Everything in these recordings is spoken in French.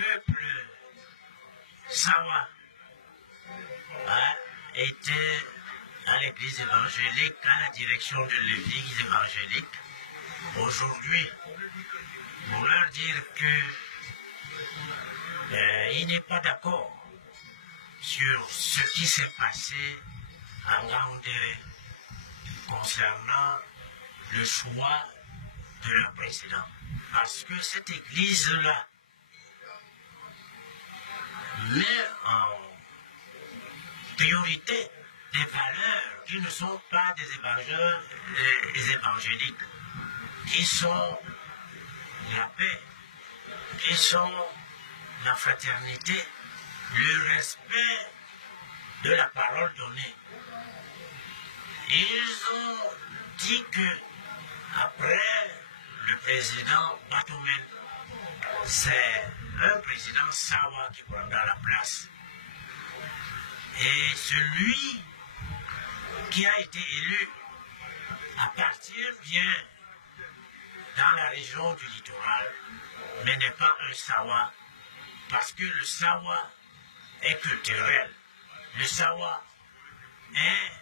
peuple Sawa était à l'église évangélique, à la direction de l'église évangélique, aujourd'hui, pour leur dire qu'il n'est pas d'accord sur ce qui s'est passé à Ngaoundéré concernant le choix de leur président. Parce que cette église-là met en priorité des valeurs qui ne sont pas des évangéliques, qui sont la paix, qui sont la fraternité, le respect de la parole donnée. Ils ont dit que après le président Batoumène, c'est un président Sawa qui prendra la place. Et celui qui a été élu appartient bien dans la région du littoral, mais n'est pas un Sawa, parce que le Sawa est culturel. Le Sawa est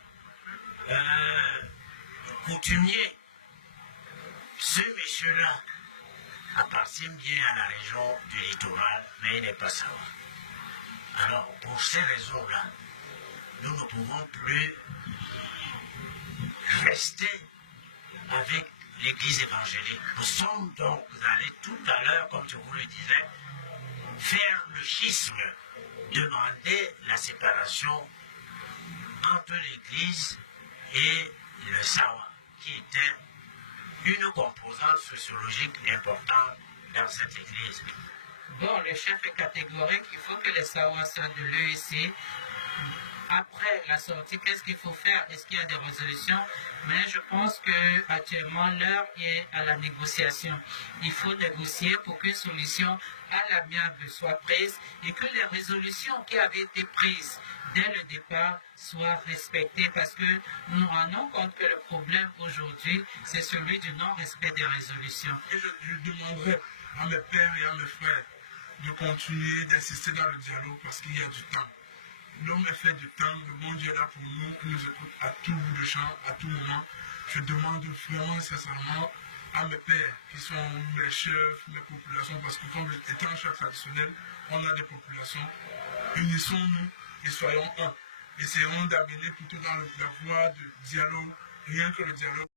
coutumier. Ce monsieur-là appartient bien à la région du littoral, mais il n'est pas Sawa. Alors, pour ces raisons-là, nous ne pouvons plus rester avec l'église évangélique. Nous sommes donc allés tout à l'heure, comme je vous le disais, faire le schisme, demander la séparation entre l'église et le Sawa, qui était une composante sociologique importante dans cette église. Bon, le chef est catégorique, il faut que les Sawa soient de l'EEC. Après la sortie, qu'est-ce qu'il faut faire? Est-ce qu'il y a des résolutions? Mais je pense qu'actuellement, l'heure est à la négociation. Il faut négocier pour qu'une solution à l'amiable soit prise et que les résolutions qui avaient été prises dès le départ soient respectées, parce que nous nous rendons compte que le problème aujourd'hui, c'est celui du non-respect des résolutions. Et je demanderai à mes pères et à mes frères de continuer d'insister dans le dialogue parce qu'il y a du temps. L'homme est fait du temps, le bon Dieu est là pour nous, il nous écoute à tout bout de champ, à tout moment. Je demande vraiment sincèrement à mes pères, qui sont mes chefs, mes populations, parce que comme étant un chef traditionnel, on a des populations. Unissons-nous et soyons un. Essayons d'amener plutôt dans la voie du dialogue, rien que le dialogue.